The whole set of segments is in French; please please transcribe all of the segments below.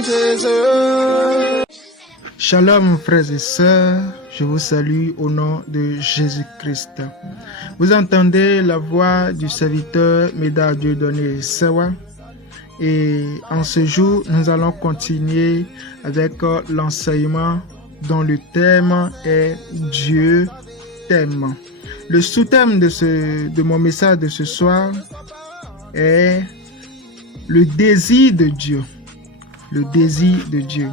en Jésus. Shalom frères et sœurs, je vous salue au nom de Jésus-Christ. Vous entendez la voix du serviteur Médard Dieudonné Sewa. Et en ce jour, nous allons continuer avec l'enseignement dont le thème est Dieu t'aime. Le sous-thème de mon message de ce soir est le désir de Dieu. Le désir de Dieu.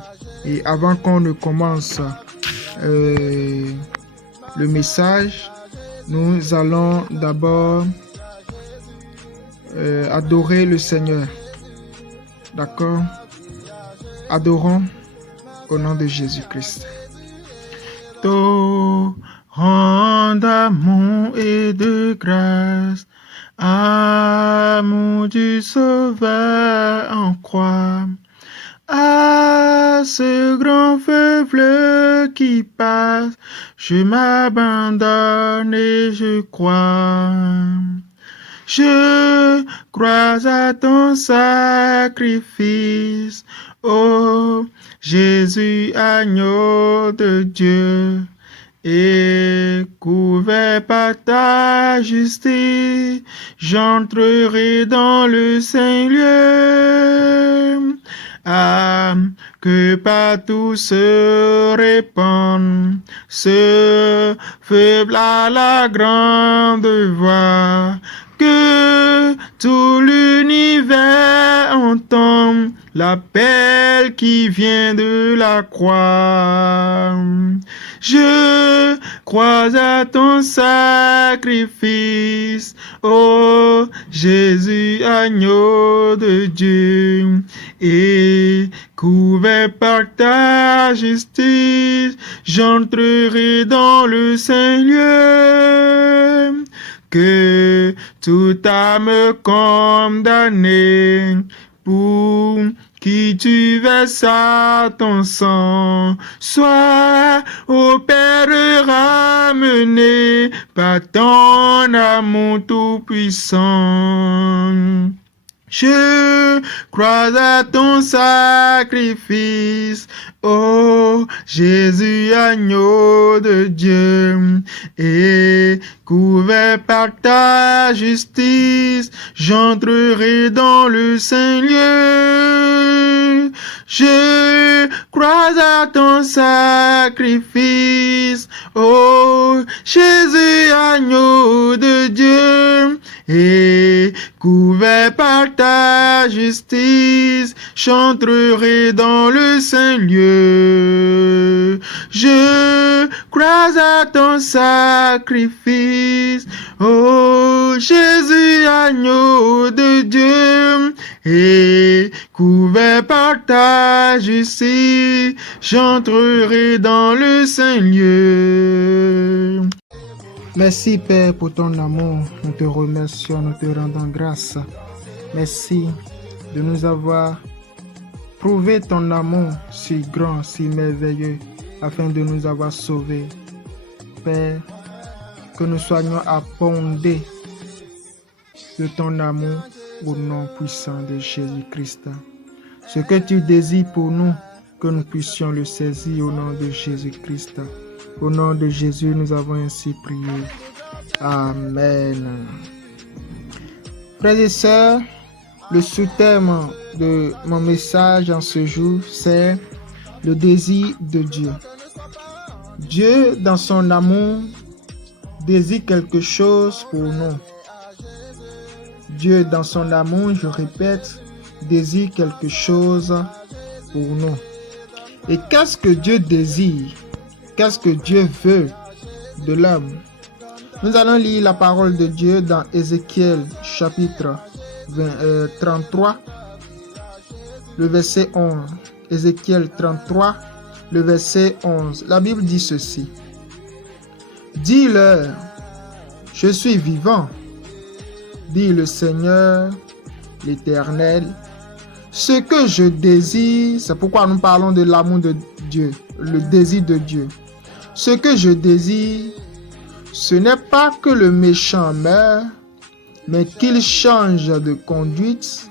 Et avant qu'on ne commence le message, nous allons d'abord adorer le Seigneur. D'accord? Adorons au nom de Jésus-Christ. Torrent d'amour et de grâce, amour du Sauveur en croix, à ce grand feu bleu qui passe, je m'abandonne et je crois. Je crois à ton sacrifice, ô Jésus, agneau de Dieu, et couvert par ta justice, j'entrerai dans le Saint-Lieu. Ah, que partout se répande ce feu à la grande voix, que tout l'univers entende l'appel qui vient de la croix. Je crois à ton sacrifice, ô Jésus, agneau de Dieu, et couvert par ta justice, j'entrerai dans le Saint-Lieu. Que toute âme condamnée pour qui tu versas ton sang soit au Père ramenée par ton amour tout-puissant. Je crois à ton sacrifice, ô Jésus, agneau de Dieu, et couvert par ta justice, j'entrerai dans le Saint-Lieu. Je crois à ton sacrifice, ô Jésus, agneau de Dieu, et couvert par ta justice, j'entrerai dans le Saint-Lieu. Je crois à ton sacrifice, ô Jésus, agneau de Dieu, et couvert par ta justice, j'entrerai dans le Saint-Lieu. Merci Père pour ton amour, nous te remercions, nous te rendons grâce. Merci de nous avoir prouvé ton amour si grand, si merveilleux, afin de nous avoir sauvés. Père, que nous soyons abondés de ton amour au nom puissant de Jésus-Christ. Ce que tu désires pour nous, que nous puissions le saisir au nom de Jésus-Christ. Au nom de Jésus, nous avons ainsi prié. Amen. Frères et sœurs, le sous-thème de mon message en ce jour, c'est le désir de Dieu. Dieu, dans son amour, désire quelque chose pour nous. Dieu, dans son amour, je répète, désire quelque chose pour nous. Et qu'est-ce que Dieu désire? Qu'est-ce que Dieu veut de l'homme? Nous allons lire la parole de Dieu dans Ézéchiel chapitre 33, le verset 11. Ézéchiel 33, le verset 11. La Bible dit ceci. Dis-leur, je suis vivant, dit le Seigneur, l'Éternel. Ce que je désire, c'est pourquoi nous parlons de l'amour de Dieu, le désir de Dieu. Ce que je désire, ce n'est pas que le méchant meure, mais qu'il change de conduite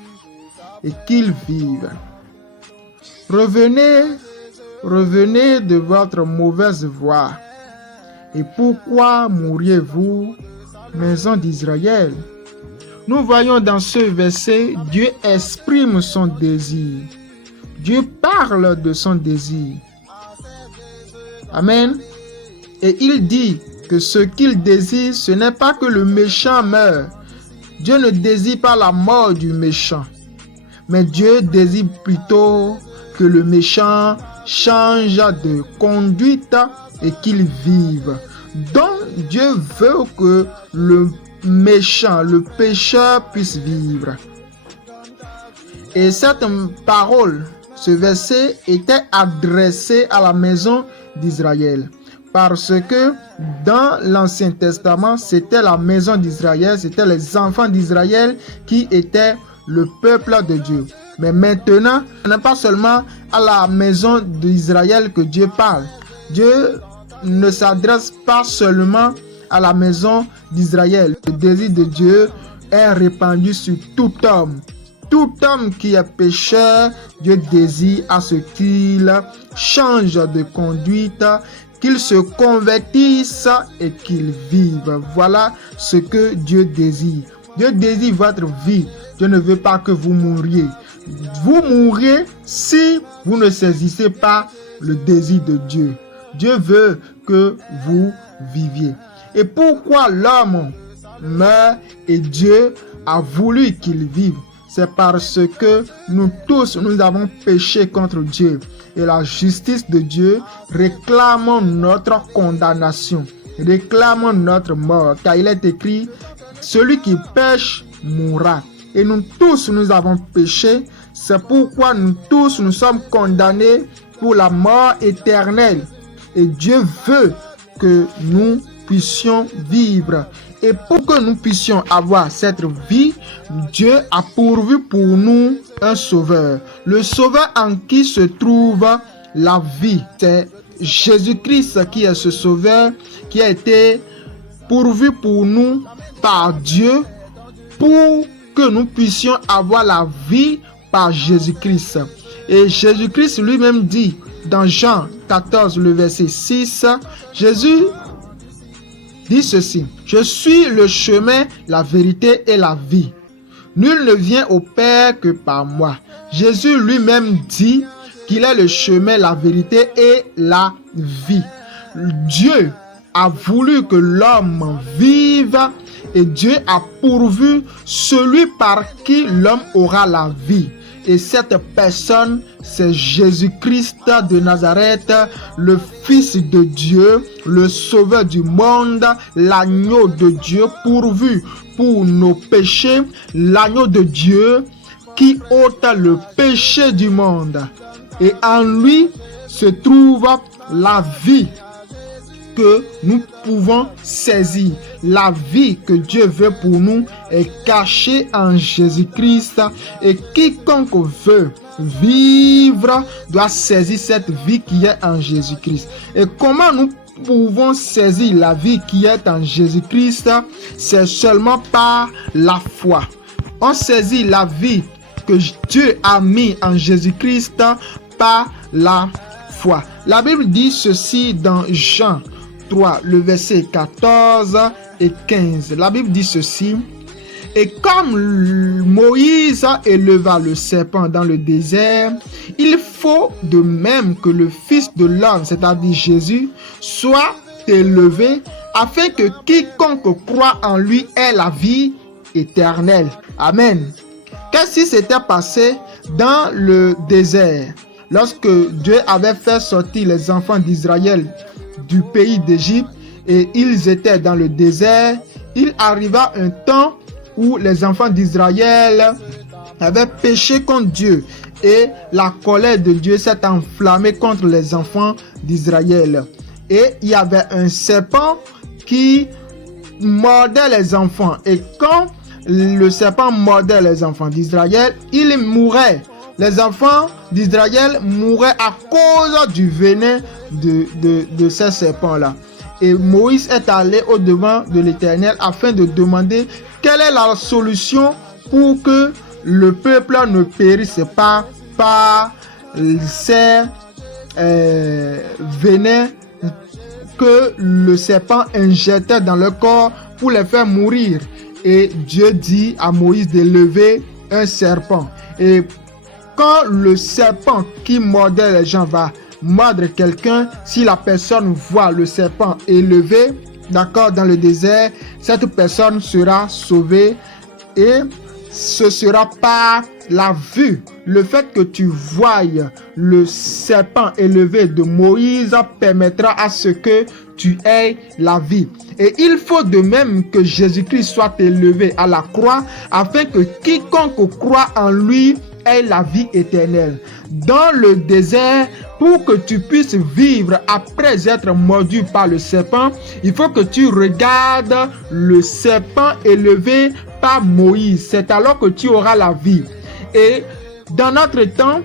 et qu'il vive. revenez de votre mauvaise voie. Et pourquoi mourriez-vous, maison d'Israël? Nous voyons dans ce verset, Dieu exprime son désir. Dieu parle de son désir. Amen. Et il dit que ce qu'il désire, ce n'est pas que le méchant meure. Dieu ne désire pas la mort du méchant. Mais Dieu désire plutôt que le méchant change de conduite et qu'il vive. Donc Dieu veut que le méchant, le pécheur puisse vivre. Et cette parole, ce verset était adressé à la maison d'Israël. Parce que dans l'Ancien Testament, c'était la maison d'Israël, c'était les enfants d'Israël qui étaient le peuple de Dieu. Mais maintenant, ce n'est pas seulement à la maison d'Israël que Dieu parle. Dieu ne s'adresse pas seulement à la maison d'Israël. Le désir de Dieu est répandu sur tout homme. Tout homme qui est pécheur, Dieu désire à ce qu'il change de conduite, qu'il se convertisse et qu'il vive. Voilà ce que Dieu désire. Dieu désire votre vie. Dieu ne veut pas que vous mouriez. Vous mourrez si vous ne saisissez pas le désir de Dieu. Dieu veut que vous viviez. Et pourquoi l'homme meurt et Dieu a voulu qu'il vive? C'est parce que nous tous, nous avons péché contre Dieu. Et la justice de Dieu réclame notre condamnation, réclame notre mort. Car il est écrit, celui qui pêche mourra. Et nous tous, nous avons péché. C'est pourquoi nous tous, nous sommes condamnés pour la mort éternelle. Et Dieu veut que nous puissions vivre. Et pour que nous puissions avoir cette vie, Dieu a pourvu pour nous un sauveur. Le sauveur en qui se trouve la vie. C'est Jésus-Christ qui est ce sauveur qui a été pourvu pour nous par Dieu pour que nous puissions avoir la vie par Jésus-Christ. Et Jésus-Christ lui-même dit dans Jean 14, le verset 6, Jésus dit ceci, « Je suis le chemin, la vérité et la vie. Nul ne vient au Père que par moi. » Jésus lui-même dit qu'il est le chemin, la vérité et la vie. Dieu a voulu que l'homme vive et Dieu a pourvu celui par qui l'homme aura la vie. Et cette personne, c'est Jésus-Christ de Nazareth, le Fils de Dieu, le Sauveur du monde, l'agneau de Dieu pourvu pour nos péchés, l'agneau de Dieu qui ôte le péché du monde. Et en lui se trouve la vie que nous pouvons saisir. La vie que Dieu veut pour nous est cachée en Jésus-Christ et quiconque veut vivre doit saisir cette vie qui est en Jésus-Christ. Et comment nous pouvons saisir la vie qui est en Jésus-Christ? C'est seulement par la foi. On saisit la vie que Dieu a mis en Jésus-Christ par la foi. La Bible dit ceci dans Jean 3, le verset 14 et 15. La Bible dit ceci. Et comme Moïse éleva le serpent dans le désert, il faut de même que le Fils de l'homme, c'est-à-dire Jésus, soit élevé, afin que quiconque croit en lui ait la vie éternelle. Amen. Qu'est-ce qui s'était passé dans le désert lorsque Dieu avait fait sortir les enfants d'Israël du pays d'Égypte et ils étaient dans le désert? Il arriva un temps où les enfants d'Israël avaient péché contre Dieu et la colère de Dieu s'est enflammée contre les enfants d'Israël. Et il y avait un serpent qui mordait les enfants. Et quand le serpent mordait les enfants d'Israël, ils mouraient. Les enfants d'Israël mouraient à cause du venin de ces serpents-là. Et Moïse est allé au-devant de l'Éternel afin de demander quelle est la solution pour que le peuple ne périsse pas par ces venin que le serpent injectait dans leur corps pour les faire mourir. Et Dieu dit à Moïse de lever un serpent. Et quand le serpent qui mordait les gens va mordre quelqu'un, si la personne voit le serpent élevé, d'accord, dans le désert, cette personne sera sauvée et ce sera par la vue. Le fait que tu voies le serpent élevé de Moïse permettra à ce que tu aies la vie. Et il faut de même que Jésus-Christ soit élevé à la croix afin que quiconque croit en lui ait la vie éternelle. Dans le désert, pour que tu puisses vivre après être mordu par le serpent, il faut que tu regardes le serpent élevé par Moïse. C'est alors que tu auras la vie. Et dans notre temps,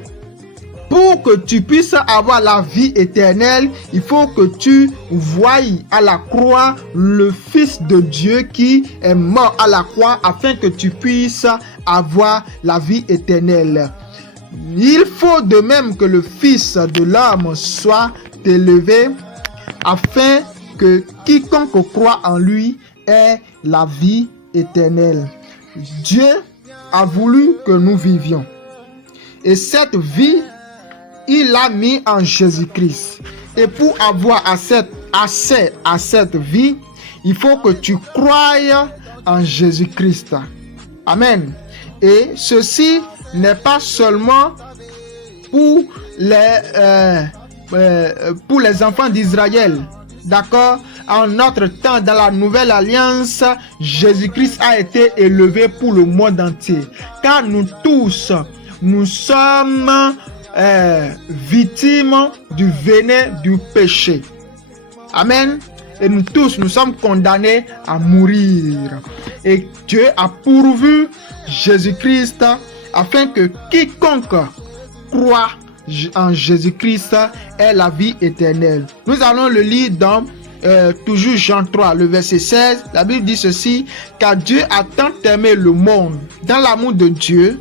pour que tu puisses avoir la vie éternelle, il faut que tu voies à la croix le Fils de Dieu qui est mort à la croix afin que tu puisses avoir la vie éternelle. Il faut de même que le Fils de l'homme soit élevé afin que quiconque croit en lui ait la vie éternelle. Dieu a voulu que nous vivions. Et cette vie, il l'a mis en Jésus-Christ. Et pour avoir accès à cette vie, il faut que tu croies en Jésus-Christ. Amen. Et ceci n'est pas seulement pour les enfants d'Israël. D'accord? En notre temps, dans la nouvelle alliance, Jésus-Christ a été élevé pour le monde entier. Car nous tous, nous sommes victimes du venin du péché. Amen. Et nous tous, nous sommes condamnés à mourir. Et Dieu a pourvu Jésus-Christ afin que quiconque croit en Jésus-Christ ait la vie éternelle. Nous allons le lire dans toujours Jean 3, le verset 16. La Bible dit ceci: car Dieu a tant aimé le monde, dans l'amour de Dieu,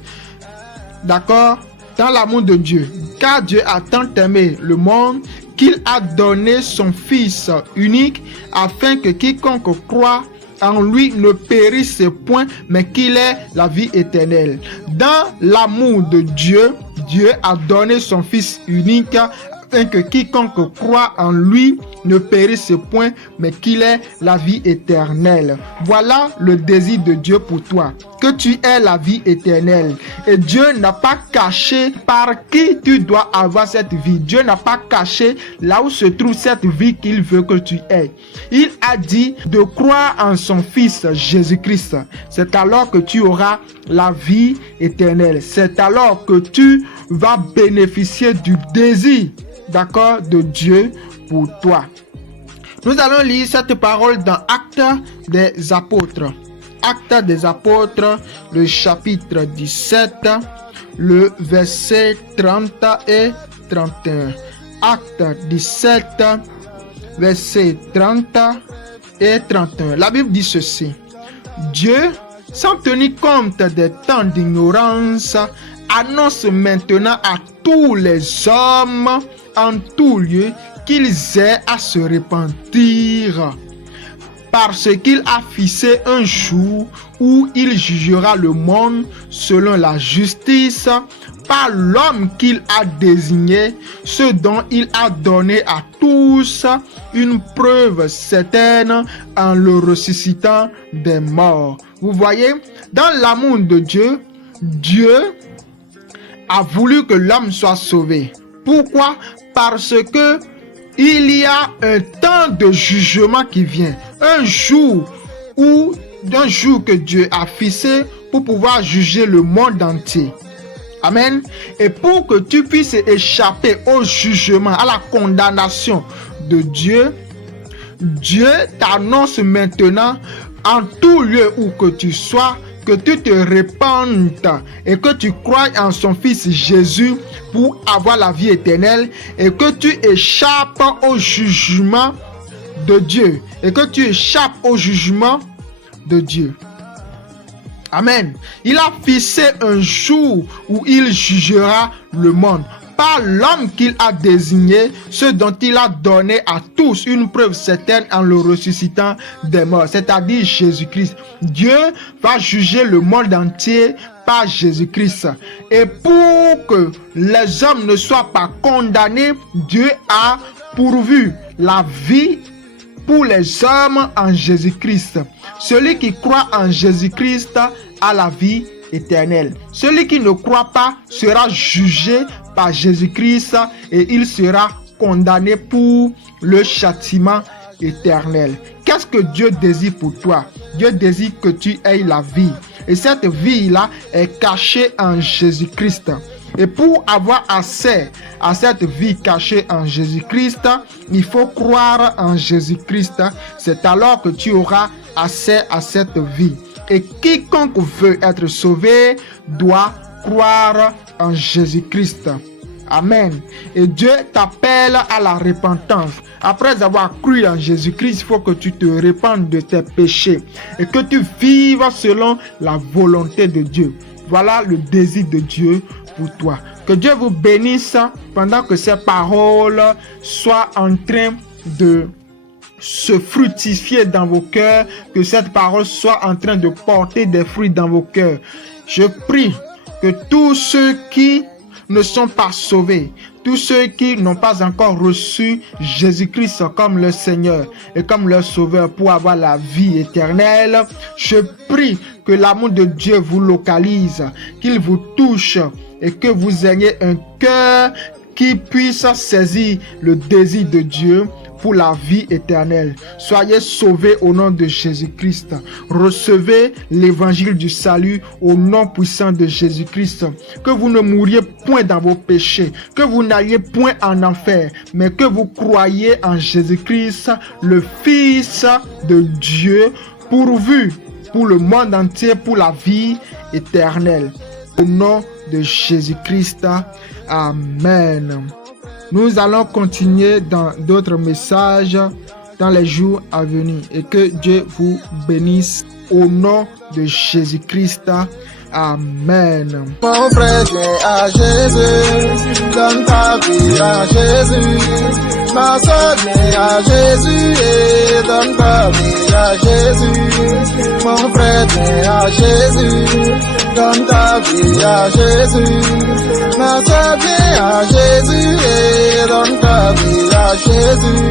d'accord, dans l'amour de Dieu, car Dieu a tant aimé le monde qu'il a donné son Fils unique afin que quiconque croit en lui ne périsse point, mais qu'il ait la vie éternelle. Dans l'amour de Dieu, Dieu a donné son Fils unique afin que quiconque croit en lui ne périsse point, mais qu'il ait la vie éternelle. Voilà le désir de Dieu pour toi, que tu aies la vie éternelle. Et Dieu n'a pas caché par qui tu dois avoir cette vie. Dieu n'a pas caché là où se trouve cette vie qu'il veut que tu aies. Il a dit de croire en son Fils Jésus-Christ. C'est alors que tu auras la vie éternelle. C'est alors que tu vas bénéficier du désir, d'accord, de Dieu pour toi. Nous allons lire cette parole dans Actes des Apôtres. Actes des Apôtres, le chapitre 17, le verset 30 et 31. Actes 17, verset 30 et 31. La Bible dit ceci: Dieu, sans tenir compte des temps d'ignorance, annonce maintenant à tous les hommes en tout lieu qu'ils aient à se repentir, parce qu'il a fixé un jour où il jugera le monde selon la justice par l'homme qu'il a désigné, ce dont il a donné à tous une preuve certaine en le ressuscitant des morts. Vous voyez, dans l'amour de Dieu, Dieu a voulu que l'homme soit sauvé. Pourquoi? Parce que il y a un temps de jugement qui vient, un jour que Dieu a fixé pour pouvoir juger le monde entier. Amen. Et pour que tu puisses échapper au jugement, à la condamnation de Dieu, Dieu t'annonce maintenant en tout lieu où que tu sois, que tu te répandes et que tu crois en son Fils Jésus pour avoir la vie éternelle, et que tu échappes au jugement de Dieu, et que tu échappes au jugement de Dieu. Amen. Il a fixé un jour où il jugera le monde par l'homme qu'il a désigné, ce dont il a donné à tous une preuve certaine en le ressuscitant des morts, c'est-à-dire Jésus-Christ. Dieu va juger le monde entier par Jésus-Christ. Et pour que les hommes ne soient pas condamnés, Dieu a pourvu la vie pour les hommes en Jésus-Christ. Celui qui croit en Jésus-Christ a la vie éternelle. Celui qui ne croit pas sera jugé par Jésus-Christ et il sera condamné pour le châtiment éternel. Qu'est-ce que Dieu désire pour toi? Dieu désire que tu aies la vie. Et cette vie-là est cachée en Jésus-Christ. Et pour avoir accès à cette vie cachée en Jésus-Christ, il faut croire en Jésus-Christ. C'est alors que tu auras accès à cette vie. Et quiconque veut être sauvé doit croire en Jésus-Christ. Amen. Et Dieu t'appelle à la repentance. Après avoir cru en Jésus-Christ, il faut que tu te répandes de tes péchés et que tu vives selon la volonté de Dieu. Voilà le désir de Dieu pour toi. Que Dieu vous bénisse pendant que ces paroles soient en train de se fructifier dans vos cœurs, que cette parole soit en train de porter des fruits dans vos cœurs. Je prie que tous ceux qui ne sont pas sauvés, tous ceux qui n'ont pas encore reçu Jésus-Christ comme leur Seigneur et comme leur Sauveur pour avoir la vie éternelle, je prie que l'amour de Dieu vous localise, qu'il vous touche et que vous ayez un cœur qui puisse saisir le désir de Dieu pour la vie éternelle. Soyez sauvés au nom de Jésus-Christ. Recevez l'évangile du salut au nom puissant de Jésus-Christ. Que vous ne mouriez point dans vos péchés, que vous n'alliez point en enfer, mais que vous croyiez en Jésus-Christ, le Fils de Dieu, pourvu pour le monde entier, pour la vie éternelle. Au nom de Jésus-Christ. Amen. Nous allons continuer dans d'autres messages dans les jours à venir et que Dieu vous bénisse au nom de Jésus-Christ. Amen. Mon frère, viens à Jésus, donne ta vie à Jésus. Ma soeur, viens à Jésus et donne ta vie à Jésus. Mon frère, viens à Jésus, donne ta vie à Jésus. Ma soeur, viens à Jésus et donne ta vie à Jésus.